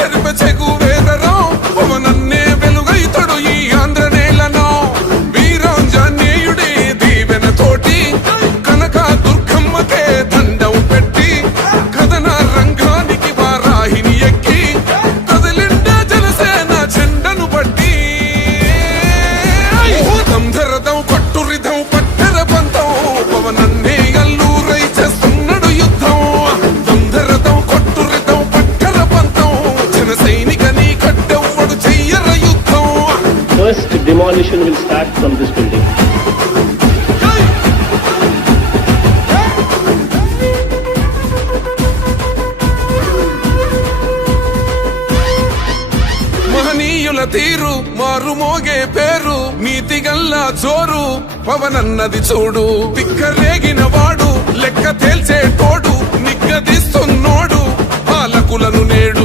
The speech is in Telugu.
చెరిప చెగు వేదరం పవనన్నే వెలుగైతడు ఈ ఆంధ్ర నేలను వీరాంజనేయుడి దీవెన తోటి కనక దుర్గమ్మకే దండం పెట్టి కథన రంగానికి వారాహిని ఎక్కి కదిలిండా జనసేన చెండను పట్టి ధరదం కొట్టురిధం పట్టెర పంతం పవనన్నే అల్లూరై చేస్తున్నాడు యుద్ధం ధరదం కొట్టురిధం పట్టెర పంతం జన సైనికని కట్టెవ్వడు చెయ్యర యుద్ధం. First demolition will start from this building. మహనీయుల తీరు మారుమోగే పేరు నీతిగల్లా జోరు పవనన్నది చూడు తిక్కరేగిన వాడు లెక్క తేల్చే తోడు నిగ్గదీస్తున్నోడు పాలకులను నేడు